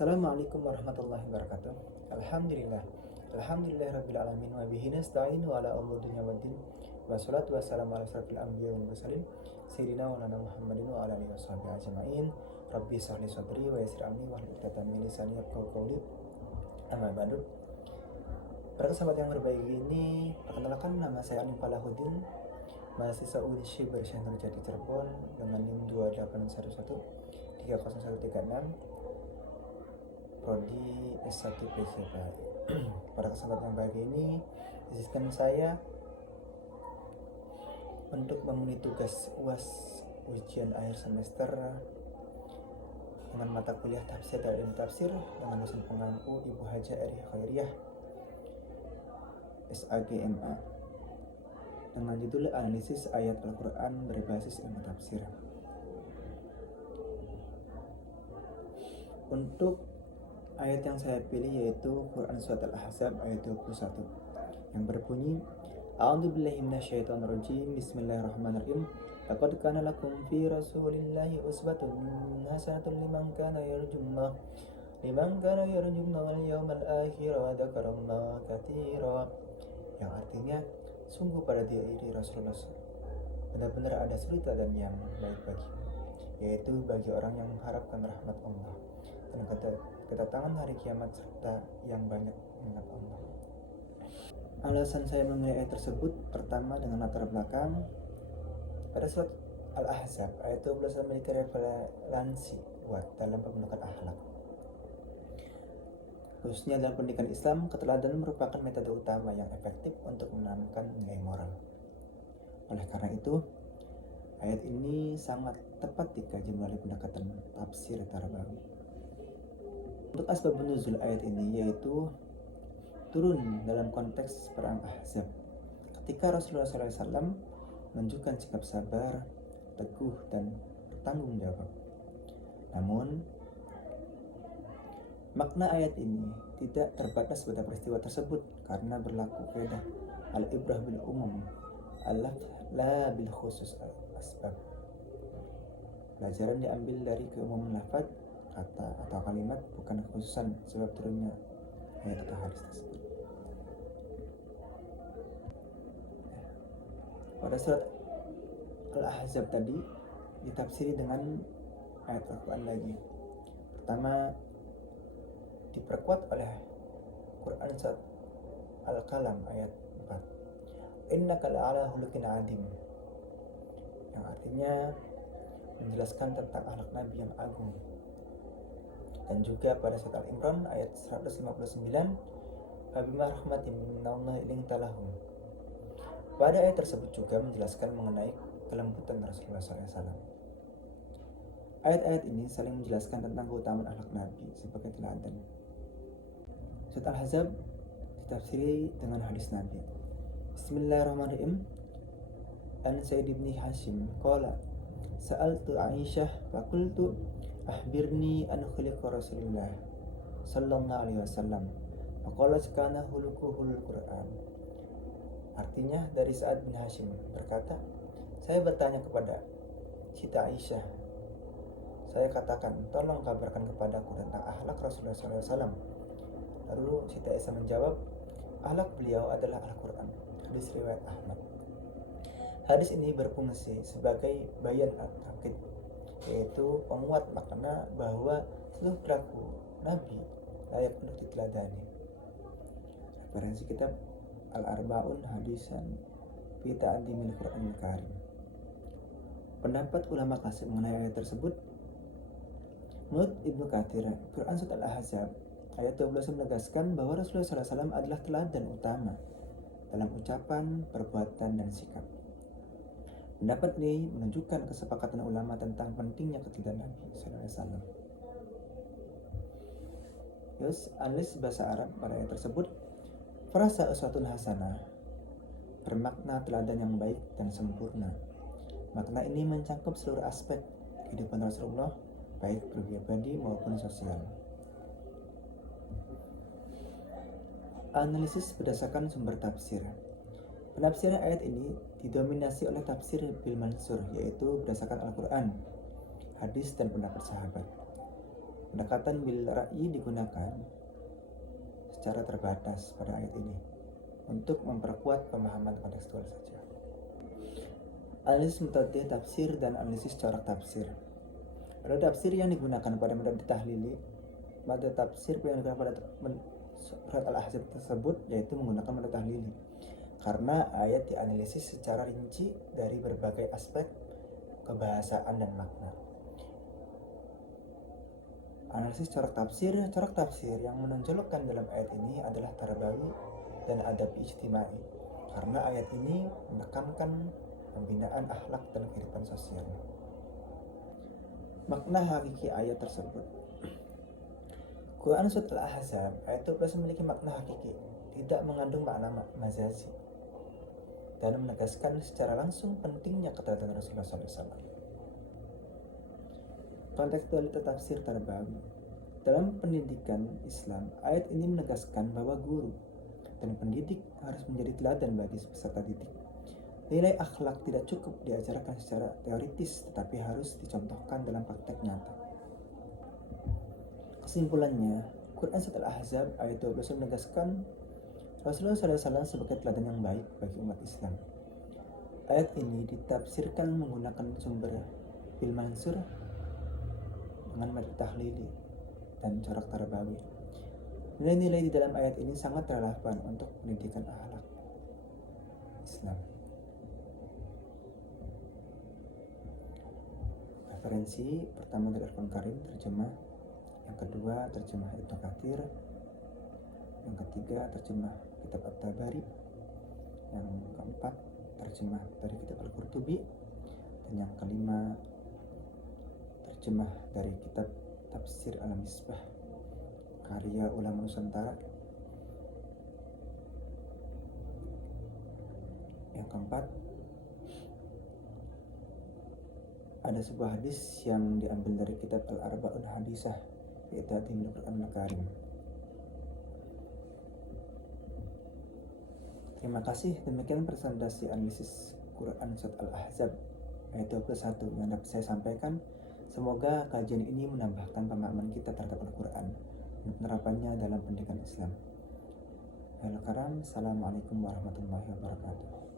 Assalamualaikum warahmatullahi wabarakatuh. Alhamdulillah. Alhamdulillahirabbil alamin wa bihi nasta'inu ala umuri dunya waddin. Wassalatu wassalamu ala asyrafil anbiya'i wal mursalin sayyidina wa nabiyina Muhammadin wa ala alihi washabihi ajma'in. Rabbi shrah li sadri wa yassir amri wahlul 'uqdatam min lisani yafqahu qawli. Amma ba'du. Para sahabat yang berbahagia ini, perkenalkan nama saya Anim Falahuddin, mahasiswa UIN Syibr Syekh Nurjati Cirebon dengan NIM 281130136, prodi S1 PCK. Pada kesempatan pagi ini, izinkan saya untuk memenuhi tugas UAS ujian akhir semester dengan mata kuliah tafsir dan tafsir dengan dosen pengampu Ibu Haja Eri Khairiyah SAGMA dengan judul Analisis Ayat Al-Quran Berbasis Ilmu Tafsir. Untuk ayat yang saya pilih yaitu Quran Surat Al-Ahzab ayat 21 yang berbunyi, A'udzubillahi minasyaitonirrajim, Bismillahirrahmanirrahim. Laqad kana lakum fi Rasulillahi uswatun hasanatun liman kana yarjullah wal yawmal akhir wa dzakarallaha katsira. Yang artinya, sungguh pada diri Rasulullah benar-benar ada suri teladan yang baik bagimu, yaitu bagi orang yang mengharapkan rahmat Allah dan kedatangan hari kiamat serta yang banyak mengingat Allah. Alasan saya memilih ayat tersebut, pertama dengan latar belakang pada surat Al-Ahzab ayat 12 memiliki referensi kuat dalam pembentukan akhlak. Khususnya dalam pendidikan Islam, keteladanan merupakan metode utama yang efektif untuk menanamkan nilai moral. Oleh karena itu, ayat ini sangat tepat dikaji melalui pendekatan tafsir Tarbawi. Untuk asbab nuzul ayat ini yaitu turun dalam konteks perang Ahzab, ketika Rasulullah SAW menunjukkan sikap sabar, teguh, dan bertanggung jawab. Namun, makna ayat ini tidak terbatas pada peristiwa tersebut karena berlaku kaidah al-ibrah bil umum la bil khusus asbab. Pelajaran diambil dari keumuman lafaz, kata atau kalimat, bukan kekhususan sebab turunnya ayat atau hadis tersebut. Pada surat Al-Ahzab tadi ditafsiri dengan ayat Al-Quran lagi. Pertama, diperkuat oleh Quran surat Al-Qalam ayat 4. Innaka la'ala khuluqin 'adzim, yang artinya menjelaskan tentang akhlak Nabi yang agung. Dan juga pada surat Al-Imran ayat 159, Fabima rahmatin minallahi linta lahum. Pada ayat tersebut juga menjelaskan mengenai kelembutan Rasulullah SAW. Ayat-ayat ini saling menjelaskan tentang keutamaan akhlak Nabi sebagai teladan. Surat Al-Ahzab ditafsiri dengan hadis Nabi. Bismillahirrahmanirrahim. An Sayyid ibn Hashim qala sa'altu Aisyah fa qultu akhbirni an khuluqi Rasulillah sallallahu alaihi wasallam. Faqalat kana khuluquhul Quran. Artinya, dari Sa'ad bin Hashim berkata, saya bertanya kepada Siti Aisyah. Saya katakan, tolong kabarkan kepadaku tentang akhlak Rasulullah SAW. Lalu Siti Aisyah menjawab, akhlak beliau adalah Al-Quran. Hadis riwayat Ahmad. Hadis ini berfungsi sebagai bayan at-taqid, yaitu penguat makna bahwa seluruh perilaku Nabi layak untuk diteladani. Referensi kitab Al-Arba'un Hadisan fi Ta'dimil Qur'anil Karim. Pendapat ulama klasik mengenai ayat tersebut, menurut Ibnu Katsir, Quran Surat Al-Ahzab ayat 12 menegaskan bahwa Rasulullah SAW adalah teladan utama dalam ucapan, perbuatan, dan sikap. Pendapat ini menunjukkan kesepakatan ulama tentang pentingnya keteladanan Nabi SAW. Terus, analis bahasa Arab pada ayat tersebut, frasa uswatun hasanah bermakna teladan yang baik dan sempurna. Makna ini mencakup seluruh aspek kehidupan Rasulullah, baik pribadi maupun sosial. Analisis berdasarkan sumber tafsir. Penafsiran ayat ini didominasi oleh tafsir bil mansur, yaitu berdasarkan Al-Quran, hadis, dan pendapat sahabat. Pendekatan bil ra'yi digunakan secara terbatas pada ayat ini untuk memperkuat pemahaman kontekstual saja. Analisis metode tafsir dan analisis corak tafsir. Metode tafsir yang digunakan pada metode tahlili, metode tafsir yang digunakan pada surat Al-Ahzab tersebut yaitu menggunakan metode tahlili, karena ayat dianalisis secara rinci dari berbagai aspek kebahasaan dan makna. Analisis corak tafsir yang menonjolkan dalam ayat ini adalah tarbawi dan adab ijtimai, karena ayat ini menekankan pembinaan akhlak dan kehidupan sosial. Makna hakiki ayat tersebut. Quran Surat Al-Ahzab ayat 12 memiliki makna hakiki, tidak mengandung makna majazi, dan menegaskan secara langsung pentingnya keteladanan Rasulullah SAW. Kontekstualitas tafsir tarbawi. Dalam pendidikan Islam, ayat ini menegaskan bahwa guru dan pendidik harus menjadi teladan bagi peserta didik. Nilai akhlak tidak cukup diajarkan secara teoritis, tetapi harus dicontohkan dalam praktek nyata. Kesimpulannya, Quran Surat Al-Ahzab ayat 12 menegaskan Rasulullah SAW sebagai teladan yang baik bagi umat Islam. Ayat ini ditafsirkan menggunakan sumber bil mansur dengan metode tahlili dan corak tarbawi. Nilai-nilai di dalam ayat ini sangat relevan untuk pendidikan akhlak Islam. Referensi pertama dari Al-Quran Karim terjemah, yang kedua terjemah Ibnu Katsir, yang ketiga terjemah kitab At-Tabari, yang keempat terjemah dari kitab Al-Qurtubi, dan yang kelima terjemah dari kitab Tafsir Al-Misbah karya ulama Nusantara. Yang keempat, ada sebuah hadis yang diambil dari kitab Al-Arba'un Hadisah yaitu Al Quran Al-Karim. Terima kasih. Demikian presentasi analisis Quran Surat Al-Ahzab ayat 21 yang dapat saya sampaikan. Semoga kajian ini menambahkan pemahaman kita terhadap Al-Quran dan penerapannya dalam pendidikan Islam. Assalamualaikum warahmatullahi wabarakatuh.